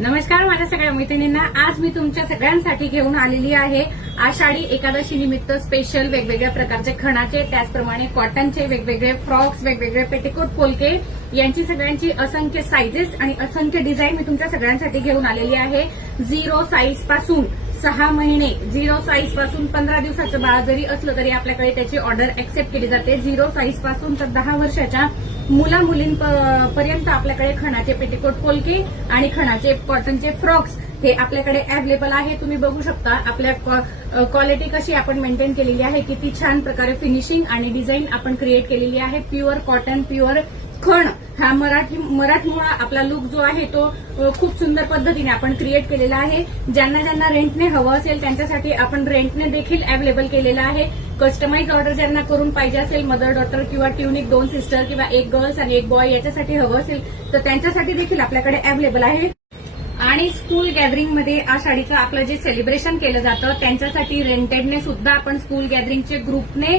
नमस्कार माझ्या सगळ्या मैत्रिणींना. आज मी तुमच्या सगळ्यांसाठी घेऊन आलेली आहे आषाढी एकादशी निमित्त स्पेशल वेगवेगळ्या प्रकारचे खणाचे, त्याचप्रमाणे कॉटनचे वेगवेगळे फ्रॉक्स, वेगवेगळे पेटिकोट पोलके यांची सगळ्यांची असंख्य साइजेस आणि असंख्य डिझाईन मी तुमच्या सगळ्यांसाठी घेऊन आलेली आहे. 0 साईज पासून 6 महिने, 0 साईज पासून 15 दिवसाचं बाळ जरी असलं तरी आपल्याकडे त्याची ऑर्डर एक्सेप्ट केली जाते. 0 साईज पासून तर 10 वर्षाच्या मुला मुलींपर्यंत आपल्याकडे खणाचे पेटिकोट पोलके आणि खणाचे कॉटनचे फ्रॉक्स हे आपल्याकडे अवेलेबल आहे. तुम्ही बघू शकता आपल्या क्वालिटी कशी आपण मेंटेन केलेली आहे, किती छान प्रकारे फिनिशिंग आणि डिझाईन आपण क्रिएट केलेली आहे. प्युअर कॉटन, प्युअर खण हा मराठमोळा आपला लुक जो आहे तो खूप सुंदर पद्धतीने आपण क्रिएट केलेला आहे. ज्यांना रेंटने हवं असेल त्यांच्यासाठी आपण रेंटने देखील अवेलेबल केलेला आहे. कस्टमाइज ऑर्डर ज्यांना करून पाहिजे असेल, मदर डॉटर किंवा ट्युनिक 2 सिस्टर किंवा 1 गर्ल्स आणि 1 बॉय याच्यासाठी हवं असेल तर त्यांच्यासाठी देखील आपल्याकडे अवेलेबल आहे. आणि स्कूल गॅदरिंगमध्ये आषाढीचं आपलं जे सेलिब्रेशन केलं जातं त्यांच्यासाठी रेंटेडने सुद्धा आपण स्कूल गॅदरिंगचे ग्रुपने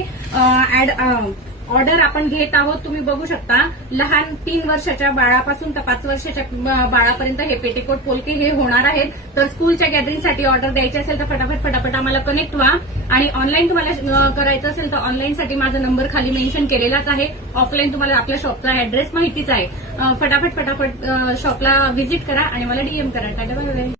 ऑर्डर आपण घेत आहोत. तुम्ही बघू शकता लहान 3 वर्षाच्या बाळापासून तर 5 वर्षाच्या बाळापर्यंत हे पेटिकोट पोलके हे होणार आहेत. तर स्कूलच्या गॅदरिंगसाठी ऑर्डर द्यायची असेल तर फटाफट आम्हाला कनेक्ट व्हा. आणि ऑनलाईन तुम्हाला करायचं असेल तर ऑनलाईनसाठी माझा नंबर खाली मेन्शन केलेलाच आहे. ऑफलाईन तुम्हाला आपल्या शॉपचा ऍड्रेस माहितीच आहे. फटाफट शॉपला व्हिजिट करा आणि मला डीएम करा. Tata bye bye.